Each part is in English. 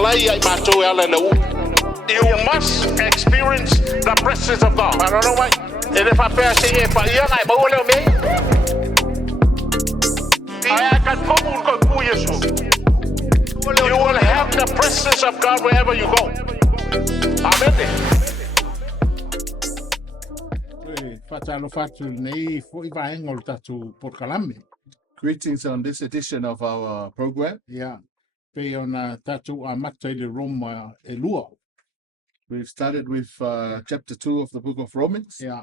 You must experience the presence of God. I don't know why. And if I feel say, but you like, but what me? I can come on, you will have the presence of God wherever you go. Amen. Greetings on this edition of our program. Yeah. We've started with chapter 2 of the book of Romans. Yeah.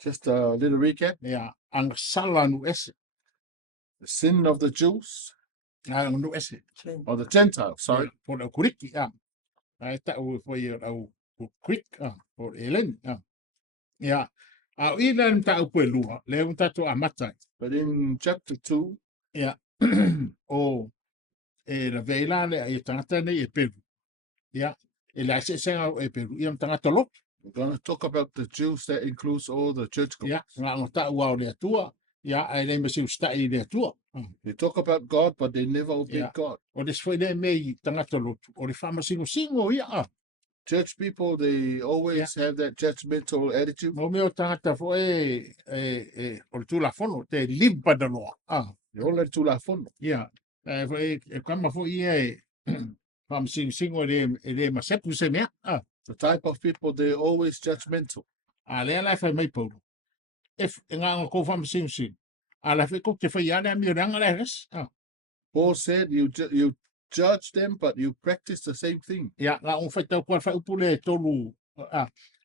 Just a little recap. Yeah. The sin of the Jews, or the Gentiles, sorry. Yeah. But in chapter 2, yeah. Oh, la veila le tangata ne Peru. Yeah. We're going to talk about the Jews that includes all the churchgoers. Yeah. They talk about God, but they never obey God. Church people, they always have that judgmental attitude. They all let to la fono. Yeah. The type of people, they're always judgmental. Paul said you judge them, but you practice the same thing. Yeah.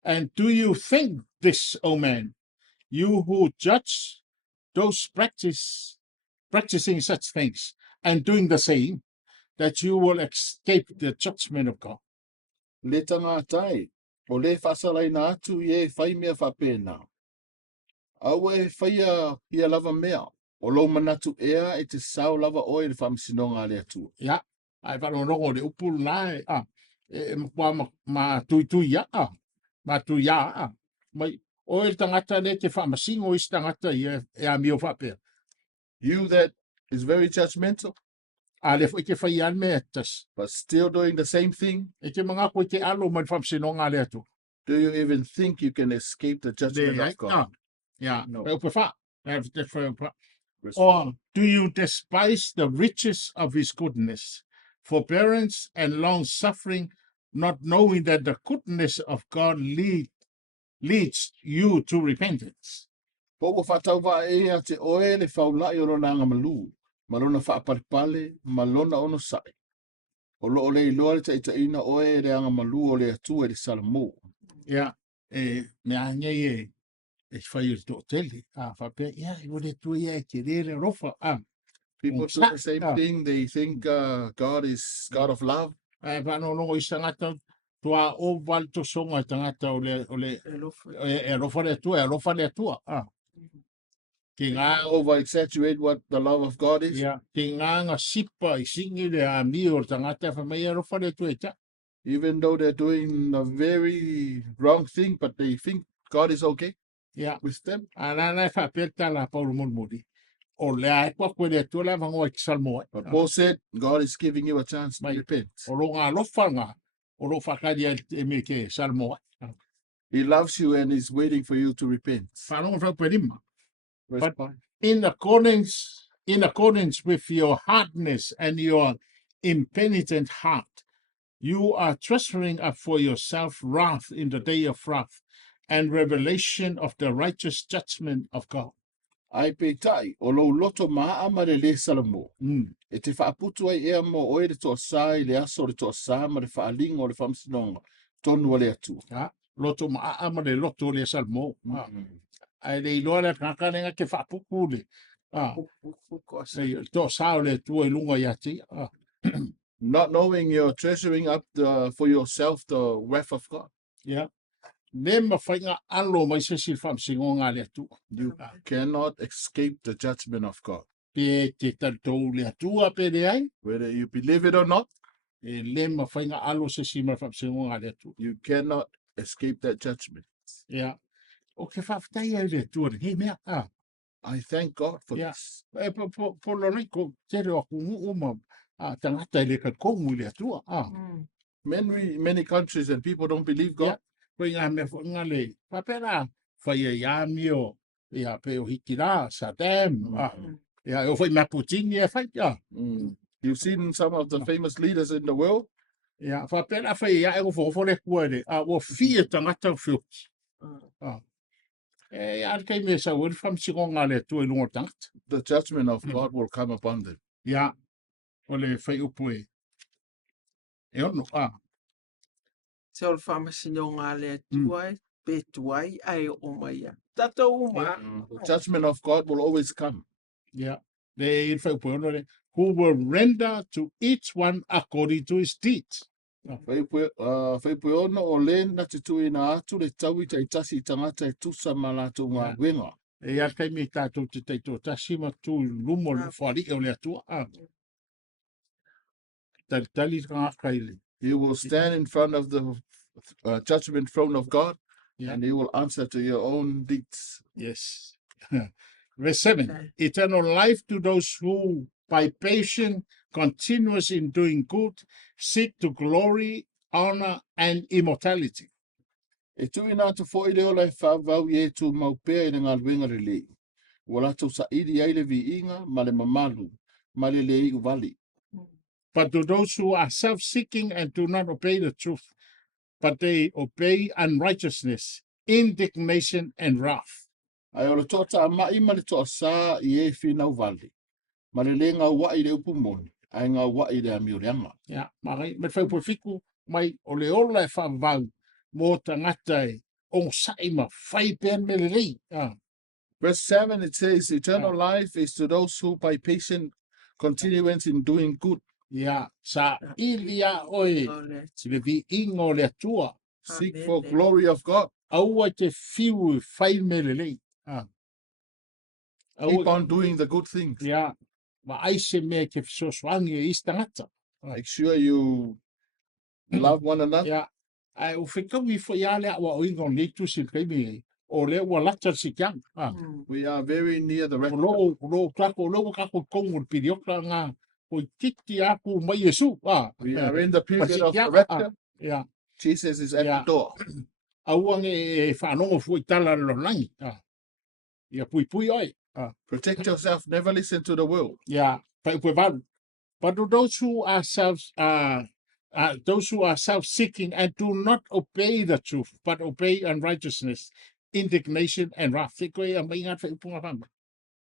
And do you think this, O man, you who judge those practicing such things and doing the same, that you will escape the judgment of God? Le tangatai, o le fasalai na atu ye fai mea whapena. Awe whaia ia lava mea, o lo manatu ea e te sao lava oe le whamsinonga le atu. Ja, ai whanonongo le upul nai, ma tui ya, mai oe tangata le te whamasingo is tangata ia mio whapea. You that is very judgmental, but still doing the same thing, do you even think you can escape the judgment of God? Yeah. No. Or do you despise the riches of his goodness, forbearance and long suffering, not knowing that the goodness of God leads you to repentance? Poko whatau wa ea te oe le whaulai o rona ngamalu, malona whaaparipale, malona ono sai. O lo o le iloa le taitaina oe le ngamalu o le atu e le salamo. Yeah, me anye whai to tele, whapea, People do the same thing. They think God is God of love. Over exaggerate what the love of God is. Even though they're doing a very wrong thing, but they think God is okay with them. But Paul said God is giving you a chance to repent. He loves you and is waiting for you to repent. But in accordance with your hardness and your impenitent heart, you are treasuring up for yourself wrath in the day of wrath and revelation of the righteous judgment of God. Ai pe tai, o lo loto maa le salamo. E te whaaputu ai ea mo oe le toa sai le aso le toa sa ma le whaalingo le whamsinonga tonu le atu. Loto maa le loto le salamo. Ai le iloa le kakarenga ke whaapuku le. Toa sa le tua ilunga yati. Not knowing you're treasuring up for yourself the wrath of God. Yeah. You cannot escape the judgment of God. Whether you believe it or not, you cannot escape that judgment. Yeah. I thank God for Yeah. this. Pololo ko tere o kungu uma tangata le ka kongu le tua. Many countries and people don't believe God. Yeah. Ko nga me ngale papera fa ya mio ya pe o hikira sa dem. Ya o foi Maputini e fa ya. You've seen some of the famous leaders in the world. Ya fa pela fa ya e fo fo le kuare o fie tangata fu. Ya kai me sa ur fam si ngonga le tu no tangat. The judgment of God will come upon them. Ya o le fa upue. E ono Se o le whamasinonga le tuai, pe tuai ai o mai a. Tata uma. The judgment of God will always come. Yeah. They who will render to each one according to his deeds. Whai pui ona o le na te tui na atu le tau I tai tasi I tangata e tusa malato ngā wenga. E a kai me tātou te teito tasima tu lumo le whari o le atua. Tali ngā kaile. You will stand in front of the judgment throne of God, and He will answer to your own deeds. Yes. Verse 7. Eternal life to those who, by patience, continuous in doing good, seek to glory, honor, and immortality. E tui nā tu fo I leo lai whāwau I e tu maupea I ngā wenga le lei. Wala tau sa iri ai le vi inga, ma le mamalu, ma le lei uvali. But to those who are self-seeking and do not obey the truth, but they obey unrighteousness, indignation, and wrath. Ai o le toa ta mai ma le toa sa I e whina uvali. Ma le le ngā wai le upumoni, ai ngā wai le amiureanga. Yeah, marai, me whau fiku mai o le ola e whawau mō tangata e o saima whai pēn me le rei. Verse 7, it says, eternal life is to those who by patient continuance in doing good. Yeah, sa ilia oe, si le vi ingo le atua, Seek for glory of God. aua te whiu whai me le rei. Keep on doing the good things. Yeah, ma aise mea ke fisoswangi e istangata. Make sure you love one another. Yeah, ai o whikawi fo ia lea wa o ingo leitu si kaimi o lea wa lata si kiang. We are very near the O record. lo kako kongo piriokla ngā o titi aku mai Yesu. We are in the period of the Pasikia, rapture. Yeah, Jesus is at Yeah. the door. auang e whanongo fui tala lo langi. Ia pui oi. Protect yourself. Never listen to the world. Yeah, pue valu. But to those who are self-seeking and do not obey the truth, but obey unrighteousness, indignation, and wrath. Te koe a mai ngā whaipunga whanga.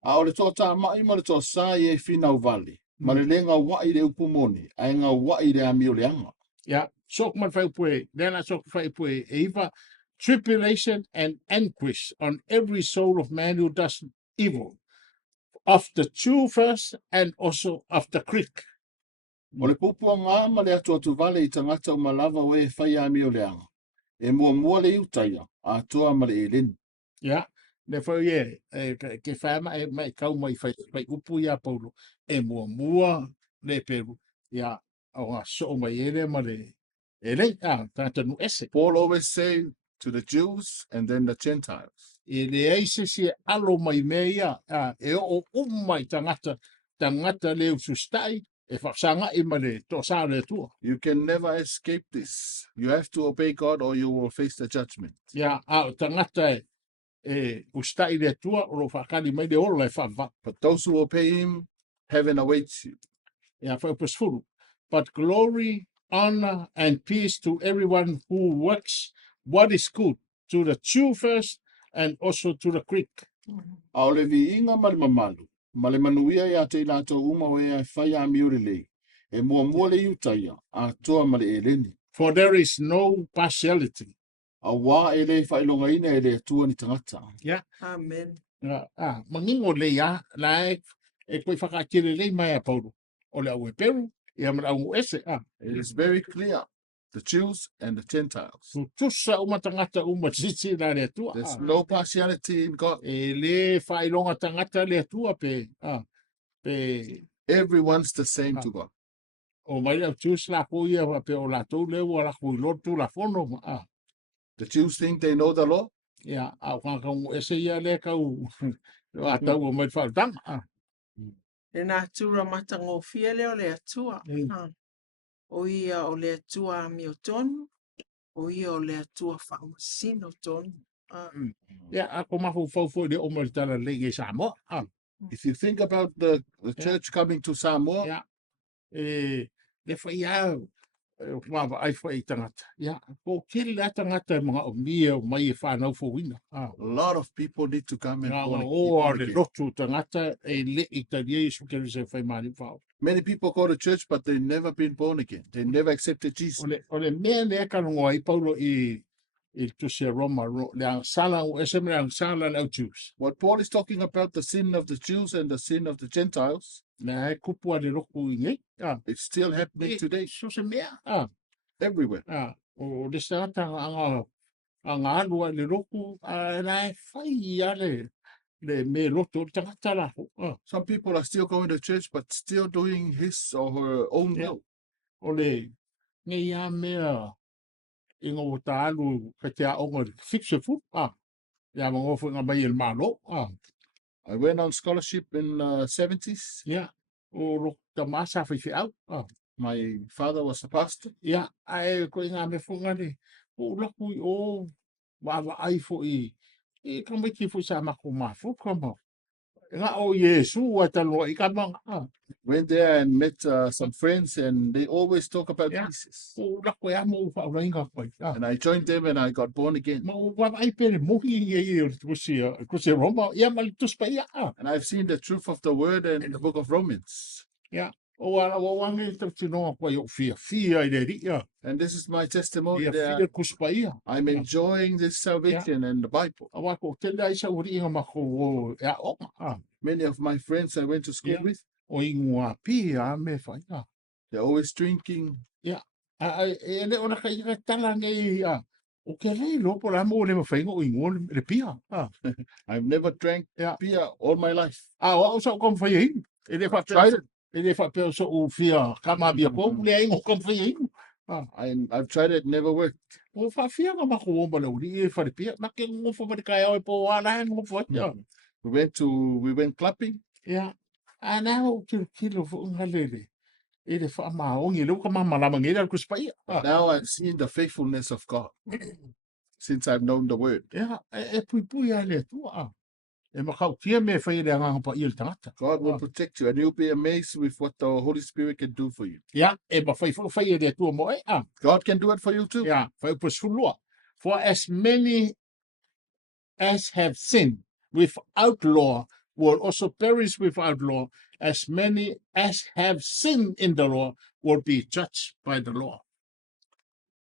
A o le toa tā mai ma le toa sā I e whina uvali. Ma le le ngā wai le upumoni, ai ngā wai le amiuleanga. Yeah, sok man whaipue, nena sok whaipue, eva, tribulation and anguish on every soul of man who does evil, of the Jew first and also of the Greek. O le pupua ngā ma le atua tu vale I tangata o malawa we e whai amiuleanga. E mua le iutaia, a toa ma le eleni. Yeah, ne whau e, ke whama e mai kau mai whai upu ia Paulo, e mua le peru, yeah, o ngā so mai ere ma le, tata nu ese. Paul always say to the Jews and then the Gentiles. E le eise si alo mai mea, e o umai tangata le usustai, e whasanga I ma le tosa le tua. You can never escape this. You have to obey God or you will face the judgment. Ia, tangata e ustai le tua, o lo whakari mai le ola e whawa. But those who obey Him, heaven awaits you. Ia, whaupasfuru. But glory, honor, and peace to everyone who works what is good, to the Jew first, and also to the Greek. A o le vi inga ma le mamalu. Ma le manuia ia te ilato uma o e whai a miure lei. E mua le iutaia, a toa ma le eleni. For there is no partiality. A wā e le whailonga ina e le atua ni tangata. Amen. Mangingo le ia, la e koe whakakere lei mai a Paulo. O le au e peru, ia mara au ese. It is very clear. The Jews and the Gentiles. Tusa uma tangata uma titi na le tua. There's no partiality in God. E le whailonga tangata le tua pe. Everyone's the same to God. O mai au tus la ko ia pe o la tau le o la ko lo tu la fono. The Jews think they know the law. Ia, au kangau ese ia le kau Wa tau o mai whautanga. E nā tura matangofia leo le atua. O ia o le atua mi o tonu. O ia o le atua whaamasino tonu. Ia, ako mahu whau le o mai tala lege Samoa. If you think about the church coming to Samoa, Ia, le whai au. Wawa ai whai tangata. Ia, ko kiri la tangata mga o mia o mai e whanau whawina. a lot of people need to come and Ngā born o le again. lotu tangata e le i ta Yesu kere se whai mani whao. Many people go to church, but they've never been born again. They never accepted Jesus. O le mea le karongo ai Paulo i tu se Roma, le ang sala o ese me ang sala le au Jews. What Paul is talking about, the sin of the Jews and the sin of the Gentiles, Na e kupua le roku i ngai. it's still happening today, So se mea. everywhere. O le tangata ang alua le roku na e whai ale le me loto tangata la. Some people are still going to church, but still doing his or her own will. O le ngai a mea inga o ta alu ka te aonga fixe fu. Ia mangofu nga mai il malo. I went on scholarship in 70s. Ia, o ro ta masa fi au. My father was a pastor. Ia, ai ko inga me funga ni. O loku i o wawa ai fo i. I ka mai ki fu sa mako mafu kama. Nga o Yesu wa talo i ka manga. Went there and met some friends, and they always talk about Yeah. Jesus. O loku ya mo fa ringa ko. And I joined them and I got born again. Mo wa ai pere mo hi i ko se Roma ia mal tus pa ia. And I've seen the truth of the word in the book of Romans. O ala wa wangi te tino ko yo fia i le ria. And this is my testimony Ia that fia kus pa ia. I'm enjoying this salvation and the Bible. Awa ko te lai sa uri inga mako o ya o. Many of my friends I went to school Yeah. with, O ingua pi a me fa ia. they're always drinking. E le ona kai ka tala ngai o ke lei lo po la mo le mawhainga o ingua le pia. I've never drank Yeah. beer all my life. O sa kom whai hin. E le fa Tried it. E le fa peo so o fia kama bia ko le ingo kom whai hin. I've tried it, never worked. O fa fia ka mako o ma uri e fa le pia. Ma ke ngofo ma kai o po ala ngofo. We went clubbing. Ia. Ana o kilo fo ngalele. E le fa ma o ngi lo ka ma la mangela ku spai. Now I've seen the faithfulness of God since I've known the word. Ia, e pui a le tua. E makau tia me whai le anga pa i le tangata. God will protect you, and you'll be amazed with what the Holy Spirit can do for you. Ia, e ma whai le tua mo e God can do it for you too. Ia, whai pus fulua. For as many as have sinned without law will also perish without law. As many as have sinned in the law will be judged by the law.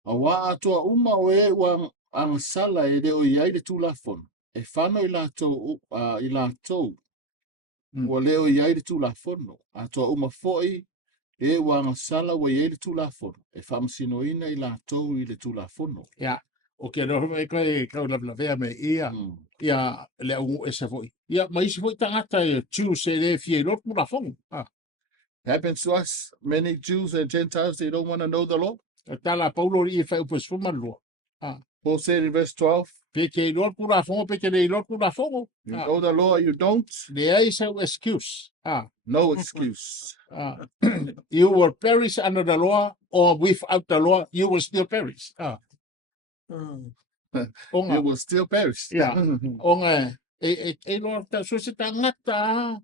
A wā atoa uma o e wa ang sala e reo iai le tūlafon. E whano i lātou. Ua leo iai le tūlafono. Atoa uma foi e wa ang sala wa iai le tūlafono. E whamasino ina i lātou i le tūlafono. Ia, o ke roho me koe kau lavea me ia. Ia, le ungu e se foi. Ia, ma isi foi tangata e tiu se le fie lot mura fongu. Happens to us, many Jews and Gentiles, they don't want to know the law. Tala Paulo i whai upus fumalua. Paul said in verse 12, Peke lot mura fongu, peke le lot mura fongu. you know the law, you don't, There is no excuse. no excuse. You will perish under the law, or without the law, you will still perish. You will still perish. Yeah. Onga, e lor ta so se tangata.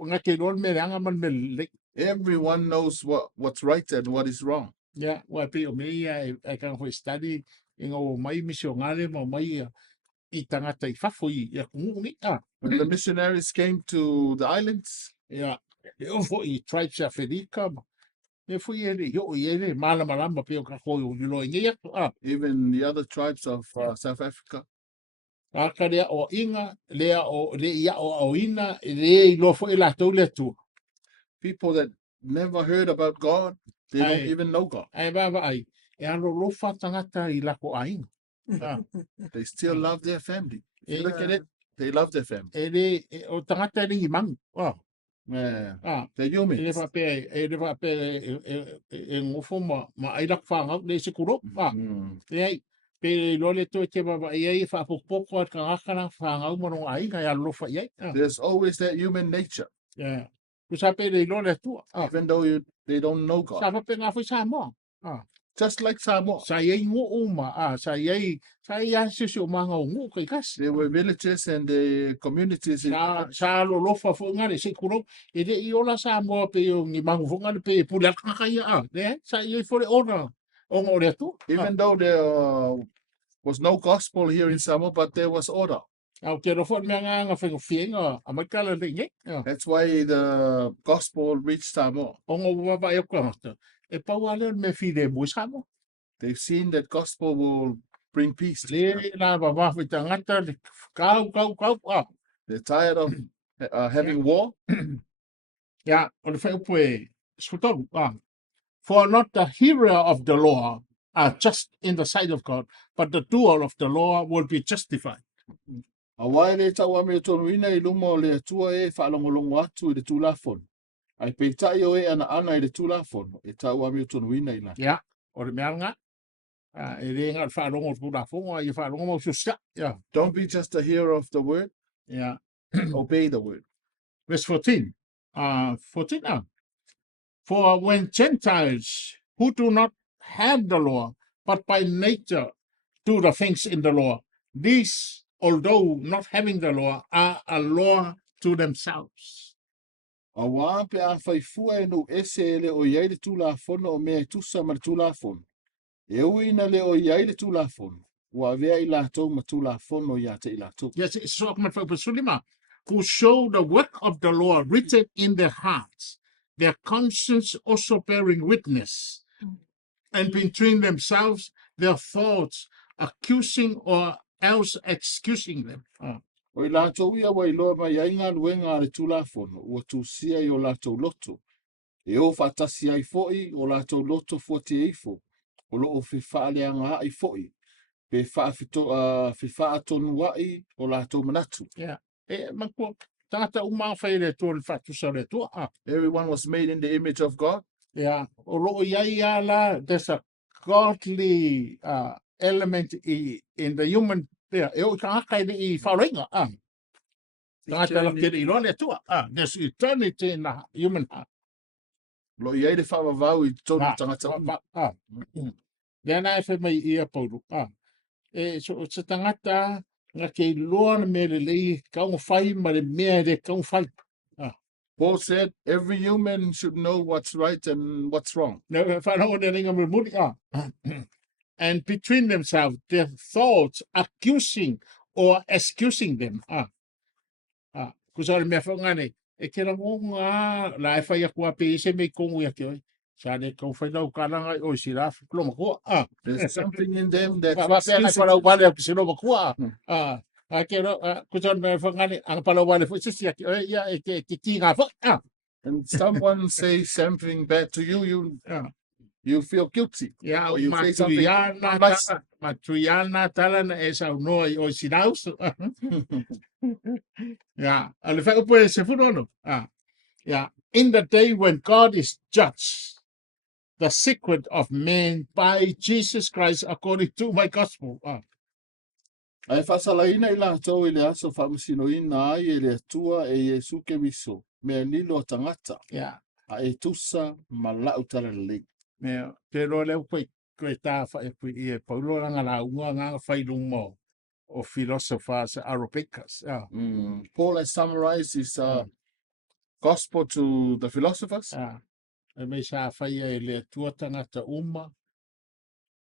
Onga ke lor me ranga man me le. Everyone knows what's right and what is wrong. Yeah, wa pe o me I can go study ingo mai misionale mo mai I tangata I fafoi ya kungi When the missionaries came to the islands, yeah, eu foi tribes Africa. E foi ele, ele mala malamba pe o ka ko o lo ngia even the other tribes of South Africa, Akarea o inga, lea o le ia o ina, le lo foi la tau le tu. people that never heard about God, they don't Aye. even know God. Ai baba ai. E ano lo fa tangata I la ko ai. They still love their family. If you look at it, they love their family. Ele o tangata ni mang. Yeah. They're Ele humans. fa pe, e ngofo ma ai la fa nga le se kuro. Mm. E Pe lo le to te baba ia fa pokpoko at kangakana fa ngau mo ai ka ya lo fa ia. There's always that human nature, Yeah. Ku sa pe lo le tu. even though they don't know God. Sa fa pe nga fa sa mo. Just like Samoa, Sa ia ngo uma sa ia su ma ngau ngu kai kas. there were villages and the communities in Sa lo fa fo ngari se kuro e de i ola sa mo pe yo ngi mangu fo ngari pe pula ka ia ne sa ia for the honor o ngo le tu. even though there was no gospel here in Samoa, but there was order. Au te ro fo me nga fa fienga a makala le nge. That's why the gospel reached Samoa. O ngo ba e ko e pa wale me fi de mo sa mo. They've seen that gospel will bring peace. to them. Le na ba ba fi tangata kau They're tired of having war. Ya, o le fai pue sfuton for not the hearer of the law are just in the sight of God, but the doer of the law will be justified. A wai le tau ame o tonu ina I luma o le atua e whaalongolongo atu I le tūlafon. Ai peitai o e ana i le tūlafon. E tau ame o tonu ina I la. Ya, o le mea nga, e re nga whaalongo pula fonga, I whaalongo mo susta. Ya, Don't be just a hearer of the word, ya. obey the word. Verse 14. 14 now. For when Gentiles who do not have the law, but by nature do the things in the law, these, although not having the law, are a law to themselves. A wā pe a whaifua e no ese e le o iai le tūlafon o mea tusa ma le tūlafon. E uina le o iai le tūlafon. Wa vea I lātou ma tūlafon o ia te I lātou. Yes, it's so much for Sulima, who show the work of the law written in their hearts, their conscience also bearing witness, and between themselves their thoughts accusing or else excusing them. O I lātou ia wa I loa mai ai ngā luenga le tūlafon. Ua tūsia I o lātou loto. E o whatasi ai foi o lātou loto 48. O lo o whiwha leanga ai foi. Pe whiwha tonu ai o lātou manatu. Yeah. Mako, tata umawhai le tō le whatusa le tō. Everyone was made in the image of God. Yeah. O loo iai ala, there's a godly element in the human. Yeah. E o kangakai I wharenga. Tata la kere I lo le tō. There's eternity in the human heart. Lo iai le whawawau I tonu tangata. Lena e whai mai ia pauru. So sa tangata nga kei loa na me le lei kaunga whai ma le mea le kaunga whai. Paul said every human should know what's right and what's wrong. And between themselves, their thoughts accusing or excusing them. Kusari mea whangane, e kera ngonga, la e whai a kua pe se me kongu ia kioi. Sa ne kau whai nau karanga o sirafu, kuloma kua. There's something in them that Wapea parau wale au kisiloma kua. Kusari mea whangane, ang parau wale fusisi aki, ia e te ki ngā whai. and someone says something bad to you, you feel guilty. Ya, Or you say something nice. matuiana tala na e sa unoa I o sinaus. Ya, ale whai upo e se funono. Ya, in the day when God is judged, the secret of man by Jesus Christ according to my gospel. Ai whasalaina I lātou I le aso whamusinoina ai e le atua e Yesu ke miso. Mea nilo tangata. Ya, A e tusa ma lau tala lei. me te ro leo koe tā whai pui I e paulo ranga la unga ngā whai lungo o philosophers Arabics. Paul has summarized his gospel to the philosophers. E mei sa whai e le tua tangata uma,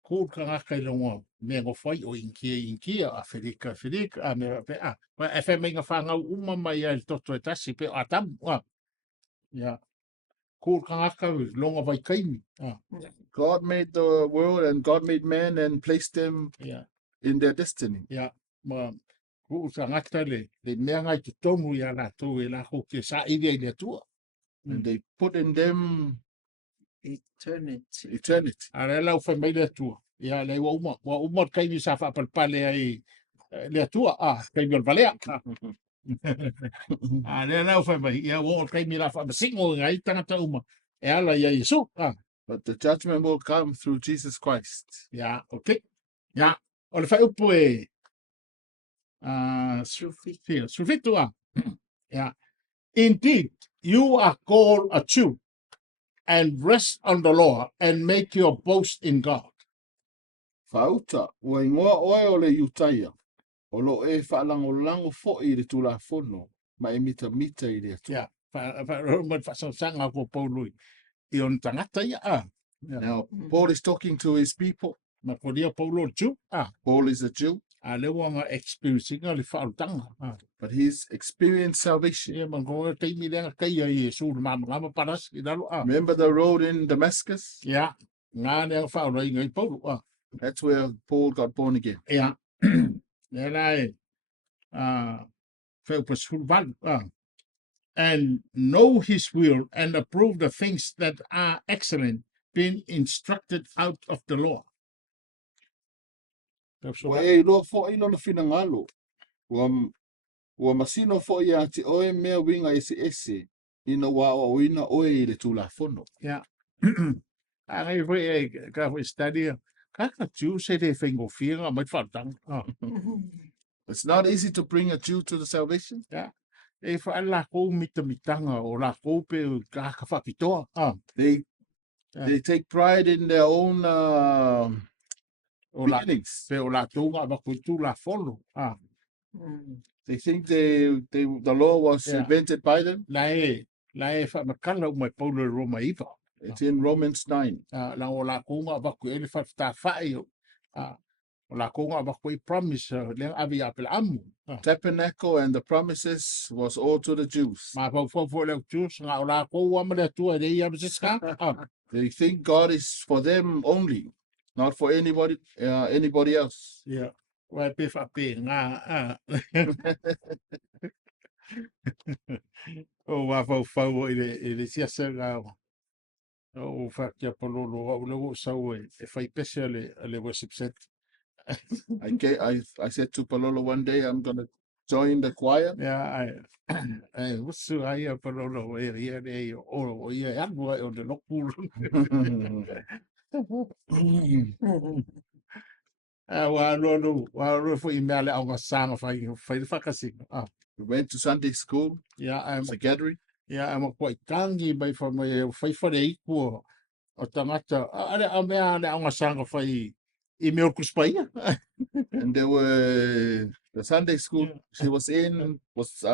ko ka ngaka I longo, me ngo whai o inkia, a whirika, a me pe e whai mei ngā whangau uma mai e toto e tasi pe a tamu. Ya, ko ka ngaka longo vai kaimi. God made the world and God made man and placed them in their destiny. Ya, ma ko ka ngaka le mea ngai te tomu I ana tō e la hoke sa ide I le tua. And they put in them eternity. Ara lau whai mai le tua. Ia le wa uma kaimi sa whapalpale ai le tua. Kaimi al valea. Le lau whai mai. Ia wa kaimi la whapasingo ngai tangata uma. E ala ia Yesu. But the judgment will come through Jesus Christ. Ya, okay. Ya, O le whai upu e Sufi. Sufitua. Yeah. Indeed, you are called a Jew and rest on the law and make your boast in God. Whauta, ua ingoa oe o le iutaia, o lo e whaalango fo I le tulafono, ma e mita I le atua. Yeah. Roman whasasanga ko Paului. I on tangata ia. Yeah. Now, Paul is talking to his people. Ma ko dia Paulo Jew. Paul is a Jew, Le wanga experiencing le whautanga. but he's experienced salvation. Ia mango te mi lenga kai ai Yesu ma ngama paras I dalo. Remember the road in Damascus? Yeah. Ngā nea whaura I ngai Paulo. That's where Paul got born again. Yeah. Nai and know his will and approve the things that are excellent, being instructed out of the law. Ua e loa fo I lona finangalo. Ua masino fo I ati oe mea winga ese ina wa o ina oe I le tulafono. Yeah. Angai foi ka foi study ka tu se de fengo fianga mai fatang. It's not easy to bring a Jew to the salvation. Yeah. E fa la ko mitanga o la ko pe ka ka fakitoa. They take pride in their own beginnings. Pe o la tunga ba ko tu la folo. They think the law was invented by them. La fa makala mai Paulo Roma iva. It's in Romans 9. La o la kunga ba ko ele fa ta fai. O la kunga ba ko promise le avi apel amu. Tabernacle and the promises was all to the Jews. Ma fo le Jews nga o la ko wa ma le tu e ia biska. They think God is for them only, not for anybody else. Yeah. Wa pe fa pe nga o wa fo ele sia nga o fa kia Palolo o le so e fai pese le worship set. I said to Palolo one day, I'm going to join the choir. Yeah, what's so I Palolo e o ia anu o le loku. Wa no fo I mea le au sanga fai whakasi. We went to Sunday school. Yeah, I'm a gathering. Yeah, I'm quite tangi by for my fai equal o tangata. A mea le au sanga fai I mea kuspaia. And there were the Sunday school she was in was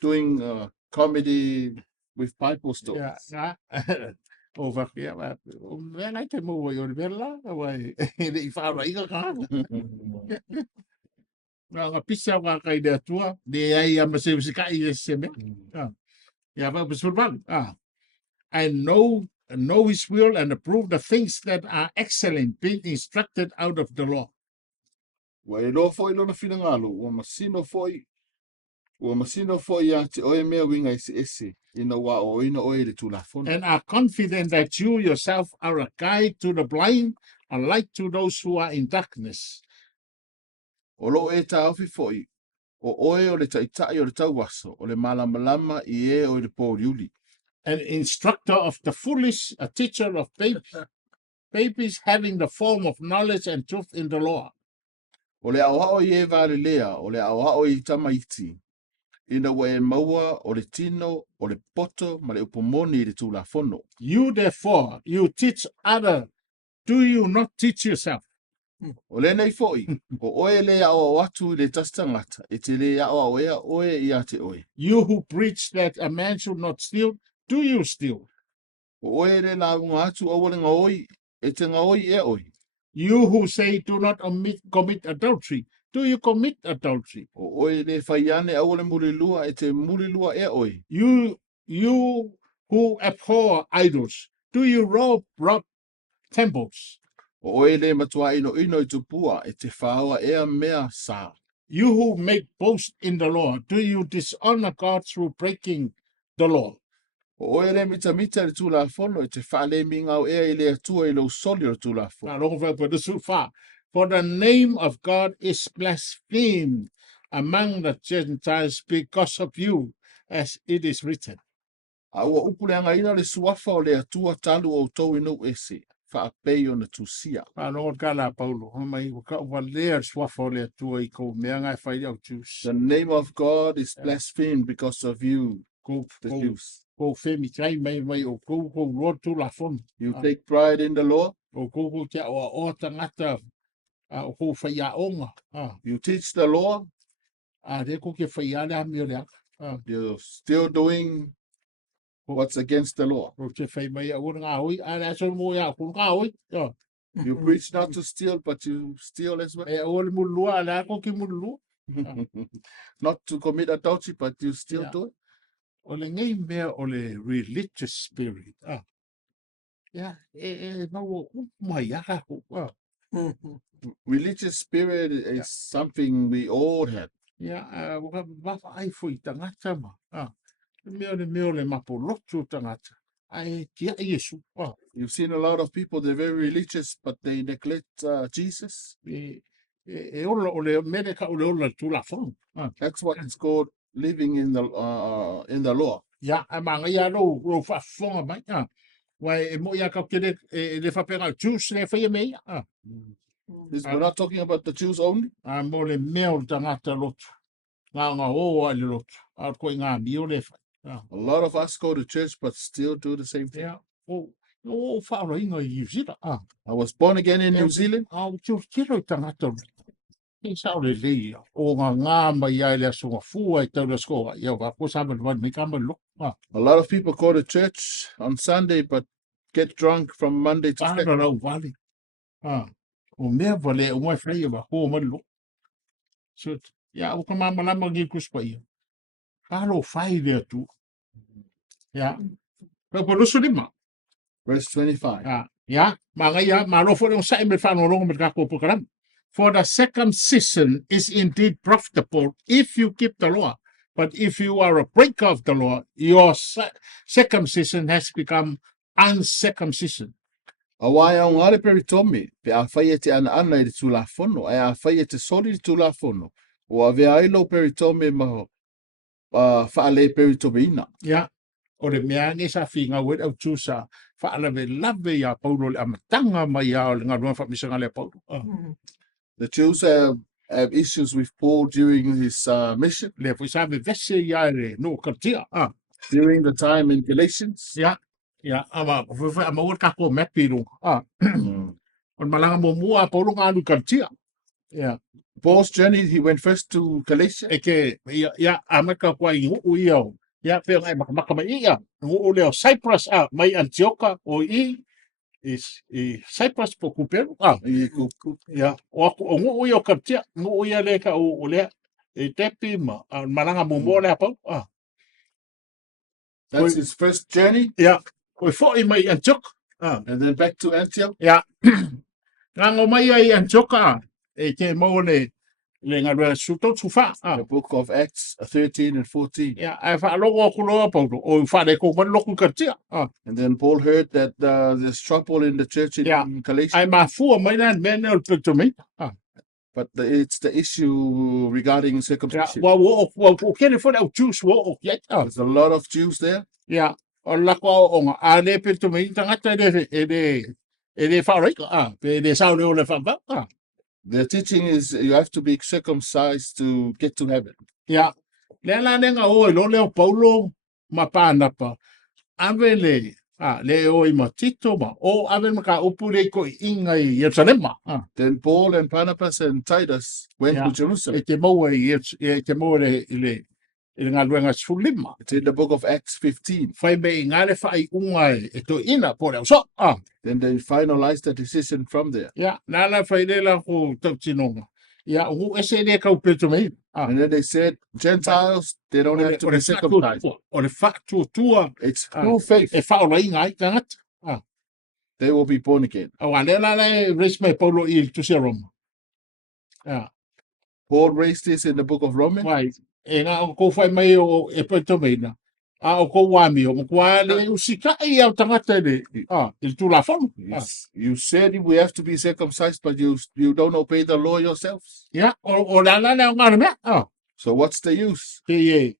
doing comedy with Bible stories. Yeah. Over here, when I came over your villa, away the father, a pizza kai de tua, de ai am se kai sebe. Yeah, but was fun. And know his will and approve the things that are excellent, being instructed out of the law. Wa e loa foi lona finangalo, ua masino foi ati oe mea winga ese ina wa o ina oe le tulafono. And are confident that you yourself are a guide to the blind, a light to those who are in darkness. O lo e ta ofi foi, o oe o le taitai o le tauwaso, o le malamalama I e o le pōriuli. An instructor of the foolish, a teacher of babies having the form of knowledge and truth in the law. O le awao I e valelea, o le awao I tamaiti, ina wa e maua o le tino, o le poto, ma le upomoni I le tulafono. You therefore, you teach other, do you not teach yourself? O le nei foi, o oe le awa watu le tastangata, e te le awa oea oe I te oe. You who preach that a man should not steal, do you steal? O oe le la unga atu o wale nga oi, e te nga oi e oi. You who say do not commit adultery, do you commit adultery? O oe le whaiane au le mulilua, e te mulilua e oi. You who abhor idols, do you rob temples? O oe le matua ino I tupua, e te whaua ea mea sa. You who make boast in the law, do you dishonor God through breaking the law? O oe le mita le tulafono, e te whale minga o ea I le atua I lo soli o tulafono. For the name of God is blasphemed among the Gentiles because of you, as it is written. A ua upuleanga ina le suafa o le atua talu o tau ino ese. whaapei o na tusia. Palolo kala Paulo. Mai ka walea swafo le tua I ko mea ngai whai au Jews. The name of God is blasphemed because of you, the Jews. Ko femi kai mai o ko rotu la fon. You take pride in the law. O ko kia o tangata o ko whai a onga. You teach the law. Re ko ke whai a lea mio lea. You're still doing what's against the law. O te whai mai a ura ngā oi. A so mo ia ko ngā oi. You preach not to steal, but you steal as well. E o le mulua lea ko ki mulua. Not to commit adultery, but you still do it. O le ngai mea o le religious spirit. Mau mai aka ko. Religious spirit is something we all have. Waka wafa ai fo I tangata ma. Mea le mapolotu tangata. Ai kia Yesu. You've seen a lot of people, they're very religious, but they neglect Jesus. E ola o le mene ka o le ola tula fong. That's what it's called living in the law. A manga ia lo fa fonga mai. Wai e mo ia ka kere le whapera Jews le whaia mei. We're not talking about the Jews only. Mo le meo tangata lotu. Ngā o ai le lotu. A koe ngā mio le whai. A lot of us go to church, but still do the same thing. O whaora inga I New Zealand. I was born again in New Zealand. O kiro tangata lotu. E sao le lei. O ngā mai ai le asunga fua I tau le skoa. Ia wa ko saman wan me kama lo. A lot of people go to church on Sunday, but get drunk from Monday to Saturday. Rau vale. O mea vale o mai whai wa ho malo. So, o ka mamalama ngi kuspai. Kalo whai lea tu. Ka polusu lima. Verse 25. Mga malo fo yung sa imel whanorong mit kako pukaram. For the circumcision is indeed profitable if you keep the law. But if you are a breaker of the law, your circumcision has become uncircumcision. Awai au ngare peri tome, pe a whai te ana ana I te tula whono, a whai te soli I tula whono, o a vea ailo peri tome maho whaale peri tome ina. O le mea nge sa whinga wet au tūsa, whaala ve lawe ia Paulo le amatanga mai ia o le ngā rua whamisanga le Paulo. The Jews have issues with Paul during his mission. Le fui sa me vese ia le no kartia. During the time in Galatians. Ama ur kako mepi rung. On malanga mo mua Paulo ngā lu kartia. Paul's journey, he went first to Galatia. Eke, amaka kwa I ngu iau. Pero ngai makamai ia. Ngu leo Cyprus, mai Antioka o is Cyprus po kupero. O ngu iau kartia. Ngu ia le ka o lea. E tepi ma. Malanga mo mo lea pau. That's his first journey. Oi fo I mai Antioka. And then back to Antioch. Ngango mai ai Antioka. E ke mo le ngā rua suto tufa. The book of Acts 13 and 14. Ai whaalongo kuloa Paulo. O whare ko manloku kartia. And then Paul heard that there's trouble in the church in Galatia. Ai mafua mai nan mene o pito me. But it's the issue regarding circumcision. There's a lot of Jews there. O lako o ngā ane pito me tangata e whareika. Pe saure o le whamba. The teaching is you have to be circumcised to get to heaven. Lela nenga o lo leo Paulo mapanapa. Ave le o I matito ma. O ave maka upure ko inga I Yerusalema. Then Paul and Barnabas and Titus went to Jerusalem. E te mau ngā luenga sulima. It's in the book of Acts 15. Whai me ngare whai unga e to ina po leo so. Then they finalized the decision from there. Nala whai lela ko tau tinonga. Ngu ese le kau peto mei. And then they said, Gentiles, they don't have to be circumcised. O le whaktua tua. It's through faith. E whaola inga I tangata. They will be born again. Awa lela le reis me Paulo I tusia Roma. Paul raised this in the book of Romans. Wai. E ngā o kou whai mai o e peto mei na. O kou wami o mkua le usika I au tangata le. Il tu la whanu. You said we have to be circumcised, but you don't obey the law yourselves. O lana le o ngāra mea. So what's the use? O whai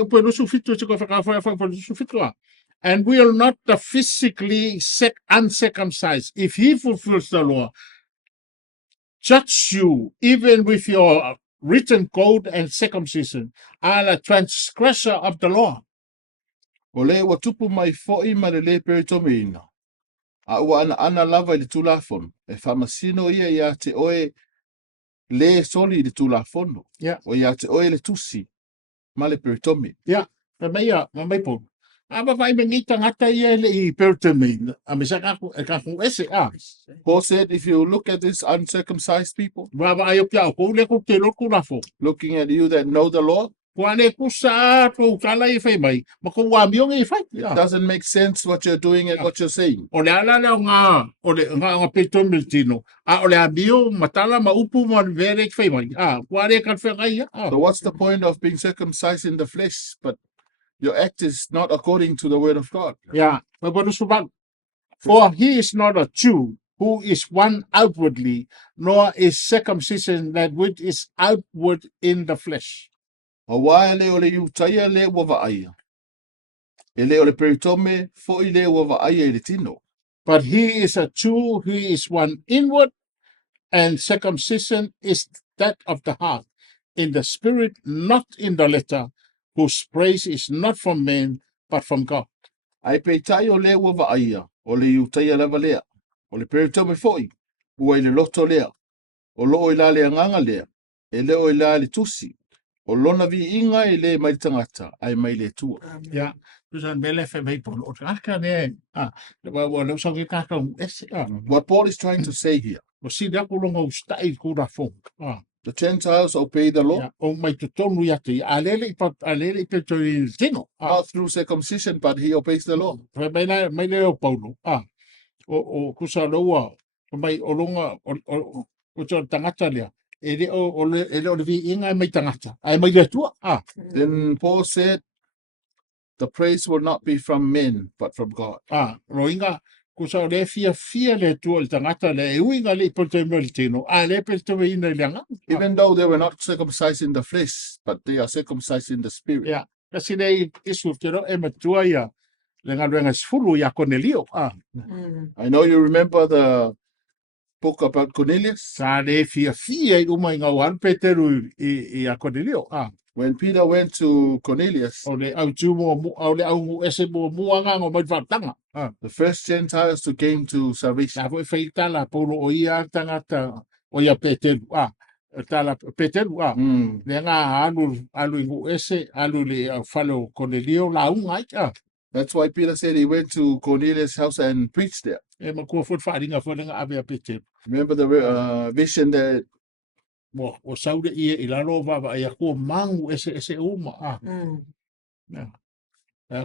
upe nusu fitu, tiko whaka whai upe nusu fitu. and will not physically uncircumcised, if he fulfills the law, judge you even with your written code and circumcision, are a transgressor of the law. O le ua tupu mai fo'i ma le peritome ina. A ua ana lava i le tulafono. E whamasino ia ia te oe le soli i le tulafono. Yeah. O ia te oe le tusi ma le peritome. Yeah, may po. Aba vai mengita ngata ia le I peritome. Amisa kaku ese Paul said, if you look at these uncircumcised people, Baba ayok ya ko le ko te lo ko lafo. looking at you that know the Lord, Kuane ko sa ko kala I fai mai. Mako wa miong I fai. it doesn't make sense what you're doing and what you're saying. O le ala nga peritome tino. O le abio matala maupu mo vere fai mai. Kuane kan fai ngai. So what's the point of being circumcised in the flesh, but your act is not according to the word of God? Yeah, for he is not a Jew who is one outwardly, nor is circumcision that which is outward in the flesh. O wā le o le iutaia le ua vaaia. E le o le peritome fo'i le ua vaaia I le tino. But he is a Jew who is one inward, and circumcision is that of the heart, in the spirit, not in the letter, whose praise is not from men, but from God. Ai peitai o le ua vaaia, o le iutaia lava lea. O le peritome fo'i, ua I le loto lea. O loo I la le anganga lea. E leo I la le tusi. O lona vi inga I le mai tangata, ai mai le tua. Yeah, tusan bele fe mai pon o ka ne. Wa lo sa ka ka What Paul is trying to say here, o si da ko longa ustai ko da fo. the Gentiles obey the law, O mai to tonu ya te alele pe to tino. not through circumcision, but he obeys the law. Mai le o Paulo. O kusa loa o mai o longa o to tangata lea. Ele o le vi inga mai tangata. Ai mai le tua. Then Paul said, the praise will not be from men, but from God. Roinga kusa le fia le tua le tangata le uinga le pote mo le tino. Le pote ina le Even though they were not circumcised in the flesh, but they are circumcised in the spirit. Yeah. Kasi nei isu te ro e matua ia le ngā sfulu ia Cornelio. I know you remember the book about Cornelius. Sa le fia I umai ngā wan Peteru I a Cornelio. When Peter went to Cornelius, O le au tu mo au le au ese mo muanga ngo mai whatanga. the first Gentiles who came to salvation, Sa foi fei tala polo o ia tangata o ia Peteru. Tala Peteru. Le ngā alu ingu ese alu le whalo Cornelio la ungai. that's why Peter said he went to Cornelius' house and preached there. E ma kua fut wharinga wharinga ave a Peteru. Remember the vision that O saure I lalo vava ia kua mangu ese uma.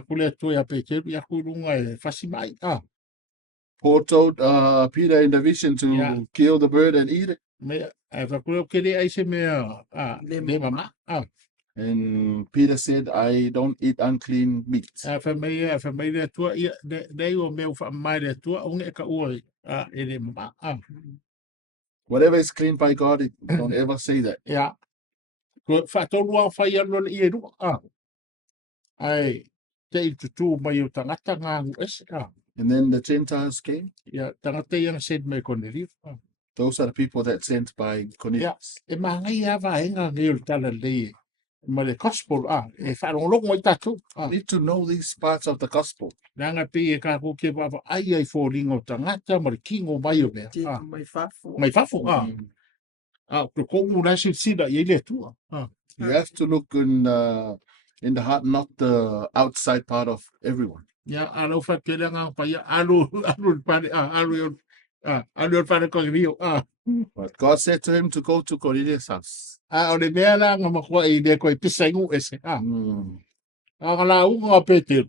Kule tu ia Peteru ia kulunga e whasimai. Paul told Peter in the vision to Yeah. kill the bird and eat it. Me e whakura kere ai se mea le mama. And Peter said, I don't eat unclean meat. Whamei le tua ia nei o meu whamai le tua unge ka ua e le mama. Whatever is clean by God, don't ever say that. Ia. Ko whatorua whai alo le i e rua. Ai, te I tutu mai o tangata ngā ngu ese. And then the Gentiles came. Ia, tangata ianga sed me Cornelio. Those are the people that sent by Cornelius. E mahangai awa e ngā ngeo tala le ma le gospel. E wharonglongo I tatu. You need to know these parts of the gospel. Nanga pe e ka ko ke wawa ai fōringo tangata ma le kingo mai o mea. Mai whafu. Mai whafu. Ko kongu nasi sida I le tua. You have to look in the heart, not the outside part of everyone. Ia, alo whakere ngā pai, alo pare, alo pare Cornelio. But God said to him to go to Cornelius' house. O le mea la ngā makua I le koe pisa ingu ese. Ngā la unga Peteru.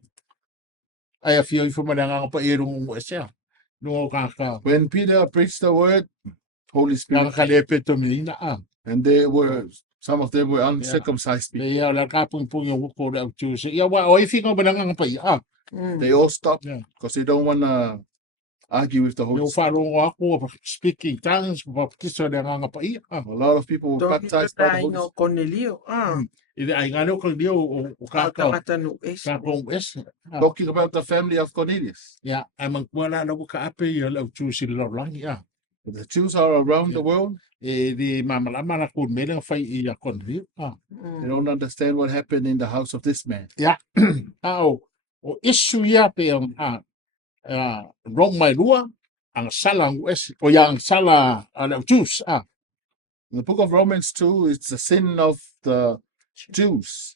Ai a fio I whamare ngā pa e rungu ese. Nungo kāka. When Peter preached the word, Holy Spirit Ngā le Peteru minina. and some of them were uncircumcised people. Ia, la kāpung pungi o wuko le au tūse. Ia, wa oi whinga mana ngā pai. They all stopped Yeah. because they don't want to argue with the Holy Yo Spirit. wharongo ako, speaking tongues, baptiso le ngā pai. A lot of people were Don't baptized by the dying Holy o Spirit. Cornelio. I ai ngalo ko dio o o ka tangata no esi. ka kong es. Talking about the family of Cornelius. Ya, amang wala na ko ka ape yo lau tu si lo lang ya. The Jews are around the world. Di mamalama na kun melang fai i ya kon ri. They don't understand what happened in the house of this man. Ya. O isu ya pe ang rong mai lua ang salang es o yang sala lau Jews. In the book of Romans 2, it's the sin of the Jews.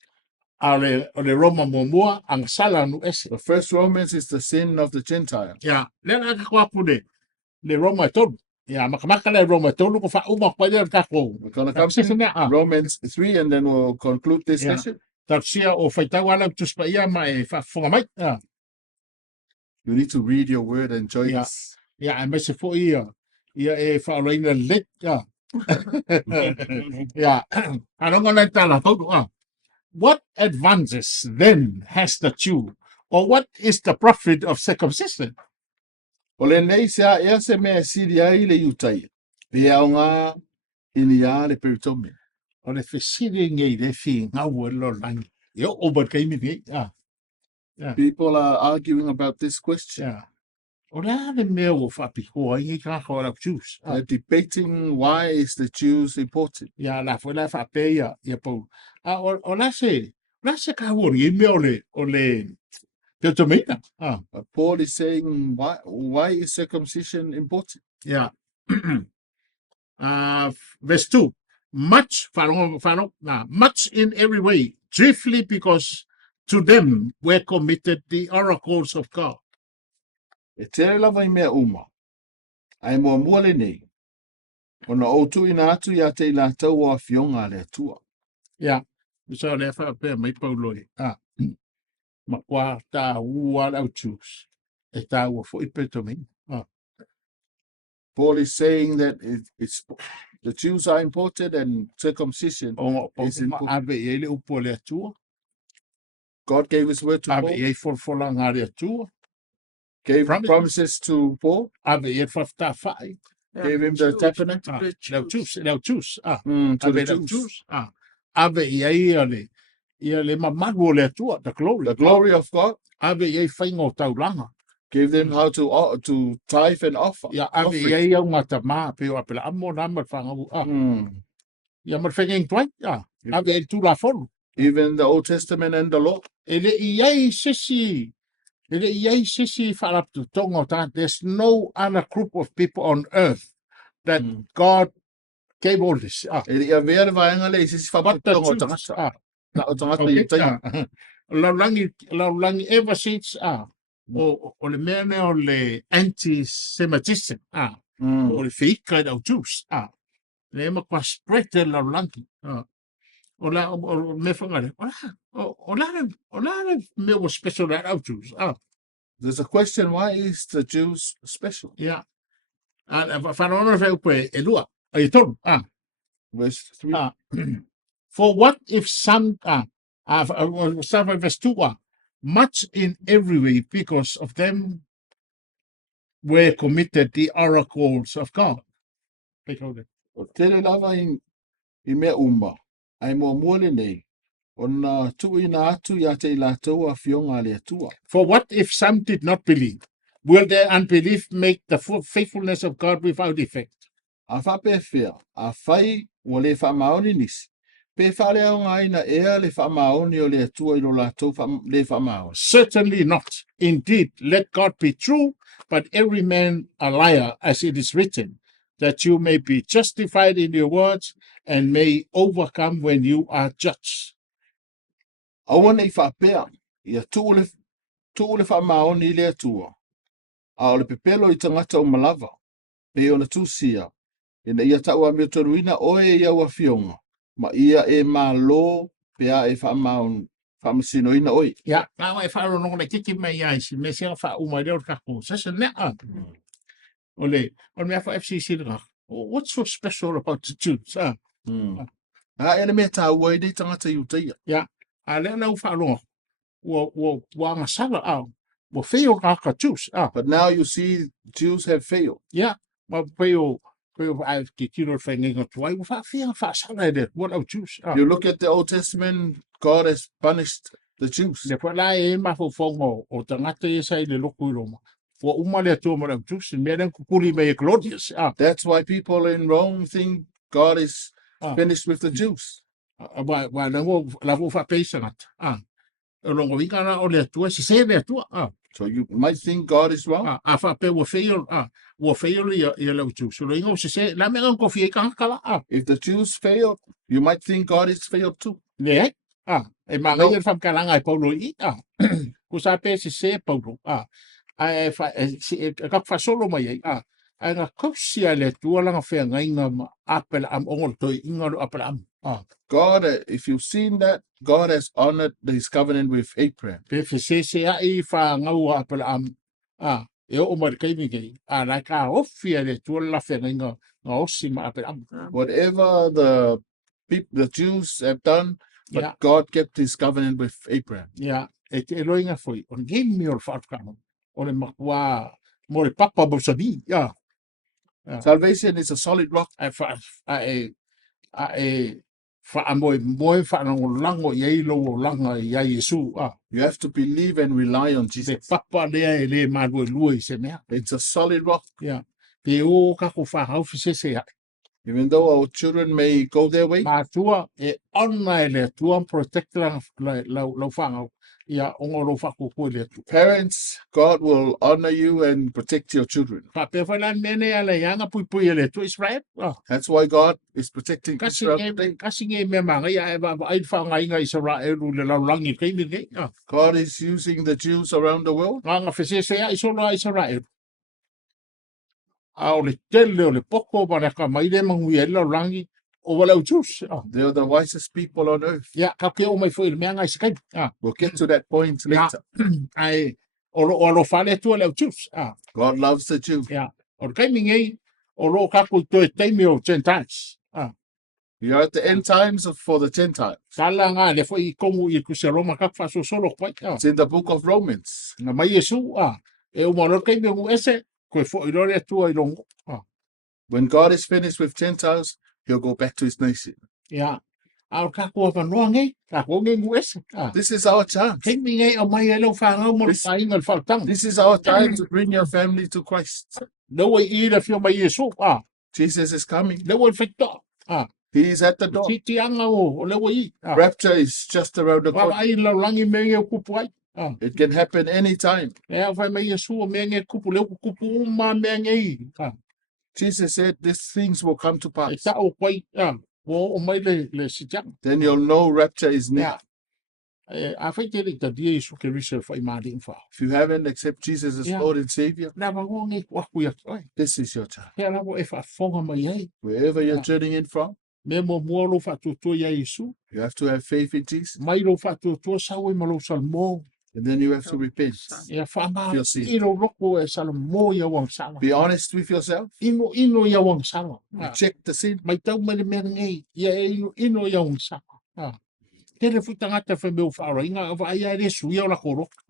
Ale Roma mo ang sala nu es. The first Romans is the sin of the Gentile. Ya, len ka kwa pude. Le Roma tol. Ya, makamaka le Roma tol ko fa umak pa der ka ko. We're going to come to Romans 3 and then we'll conclude this session. Tarsia o faita wala tus pa ia mai fa fonga mai. You need to read your word and join us. Ya, ai mai se fo ia. Ia e fa reina let ya. Ya, anong ngana tala to. What advantages then has the Jew, or what is the profit of circumcision? Ole nei sea ea se mea siri ai le iutai. Pea o ngā ini a le peritomi. O le whesiri ngei le whi ngau lo langi. Yo obat kai mi ni. People are arguing about this question. Yeah. O la le mea o whapi hoa ingi ka hoa la Jews. They're debating why is the Jews important. Ya la fo la whape ia pau. O la se ka wori i mea o le te tomita. Paul is saying why is circumcision important? Yeah. Verse 2. Much in every way, chiefly because to them were committed the oracles of God. E tere lava I mea uma. Ai mua mua le nei. Ona outu ina atu ia te ila tau o a fionga le atua. Yeah. So le whape mai Palolo. Makwa ta ua lau chus. E ta ua fo ipe to me. Paul is saying that it's the Jews are important and circumcision is important. Ave ele upo le atua. God gave his word to Paul. Ave e forfolanga le atua. Gave promises to Paul. Ave e whafta whai. Gave him the tabernacle. Lau chus. To the Jews. Ave ia le mamaru le atua, the glory. The glory of God. Ave ia whaingo taulanga. Gave them how to tithe and offer. Ya ave ia ia ngata ma pe o apela amo na ma whangabu. Ya ma whengeng tuai. Ave e tu la folu. Even the Old Testament and the Law. Ele iai sisi wharaptu tongo ta. There's no other group of people on earth that God gave all this. Ele ia vea vaenga le sisi whapatongo tangata. Na o tangata I tai. Laulangi ever since o le mea o le anti-Semitism. O le whikai au Jews. Le ema kwa spread le laulangi. O la me whangare. O la me was special at au Jews. There's a question, why is the Jews special? Yeah. Whanona whaupe e lua. Ai tonu. Verse 3. For what if some verse 2, much in every way because of them were committed the oracles of God. O tere lava I mea uma. Ai mua mua le nei. Ona tu ina atu ia te ila tau a fionga le atua. For what if some did not believe? Will their unbelief make the faithfulness of God without effect? A whape fea. A whai o le whamaoni nisi. Pe whare au ngai na ea le whamaoni o le atua I lo la tau le whamaoni. Certainly not. Indeed, let God be true, but every man a liar, as it is written, that you may be justified in your words and may overcome when you are judged. Aua nei whapea. Ia tu le whamaoni le atua. A o le pepelo I tangata o malava. Pe o na tūsia. Ina ia tau a mea toruina oe ia ua fionga. Ma ia e malo pea e whamasino ina oi. Ja, nou e whaaro nōna kiki mai ai si me sea wha umai reo kako. Sasa nea. Ole, on mea wha FCC rā. What's so special about the Jews? Ene mea tā ua I nei tangata iutai. Ja, a lea nau whaaro. Wa ngasala au. Wa wheo kaka Jews. But now you see Jews have failed. Ja, ma wheo You look at the Old Testament, God has punished the Jews. That's why people in Rome think God is finished with the Jews. So you might think God is wrong. If the Jews failed, you might think God is failed too. God, if you've seen that, God has honored his covenant with Abraham. Whatever the Jews have done, but God kept his covenant with Abraham. Salvation is a solid rock. You have to believe and rely on Jesus. It's a solid rock. Even though our children may go their way, parents, God will honor you and protect your children. That's why God is protecting Israel today. God is using the Jews around the world. They're the wisest people on earth. We'll get to that point later. God loves the Jews. We are at the end times for the Gentiles. It's in the book of Romans. When God is finished with Gentiles, he'll go back to his nation. This is our chance. This is our time to bring your family to Christ. Jesus is coming. He is at the door. Rapture is just around the corner. It can happen anytime. Jesus said these things will come to pass. Then you'll know rapture is near. If you haven't accepted Jesus as Lord and Savior, this is your time. Wherever you're turning in from, you have to have faith in Jesus. And then you have to repent of your sin. Be honest with yourself. Check the sin.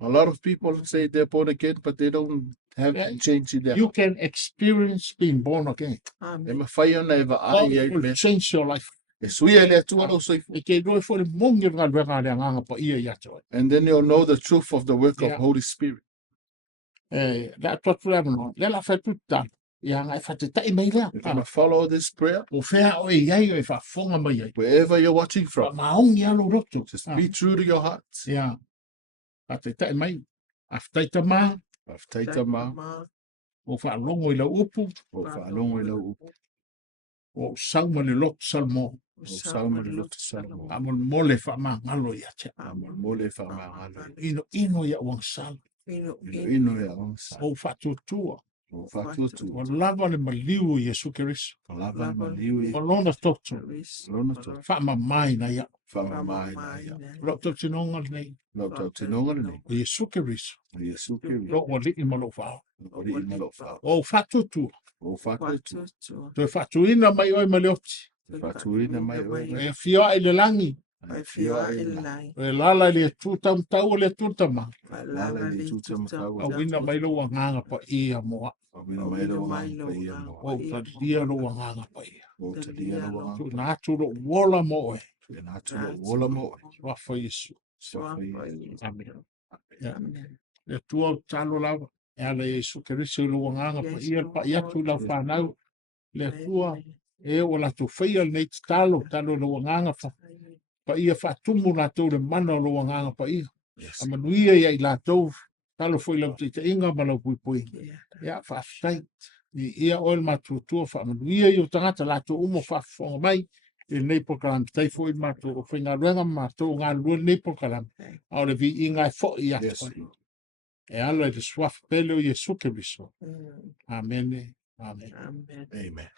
A lot of people say they're born again, but they don't have change in their heart. You can experience being born again. It will change your life. And then you'll know the truth of the work of Holy Spirit. You're gonna follow this prayer wherever you're watching from. Just be true to your heart. Lava le maliu Yesu Kristo. Olona tokto. Fama mai na ya. Lokto tinonga nei. Yesu Kristo. Lo wali imalofa. O fatutu. To fatuina mai oi malioti. E fio ai le langi. Pai fia e lai. E lala le tuta mtau le tuta ma. Pai lala le tuta A wina mai lo wanganga pa ia moa. Wina mai lo nganga O ta dia lo wanganga pa ia. te lia lo Tu na tu lo wola mo e. Wolamo. Swafa Yesu. swafa Yesu. Amen. Ya. Amen. Le tua talo lava. E ala Yesu kerisi lo wanganga pa ia pa ia tu la whanau. Le tua e o la tu whaia nei talo lo wanganga fa. Pa ia fa tumu na tau le mana lo wanganga pa ia. A manuia ia i la tau. Talo foi lau te inga ma lau pui. Ia fa aftai. I ia oil matutua fa manuia i o tangata la tau umo fa fonga mai. I nei pokalam tai foi matu o whainga ruenga matu ngā lua nei pokalam. Au le vi i ngai fo i atu. E alo e te swaf pele o Yesu ke viso. Amen. Amen. Amen. Amen.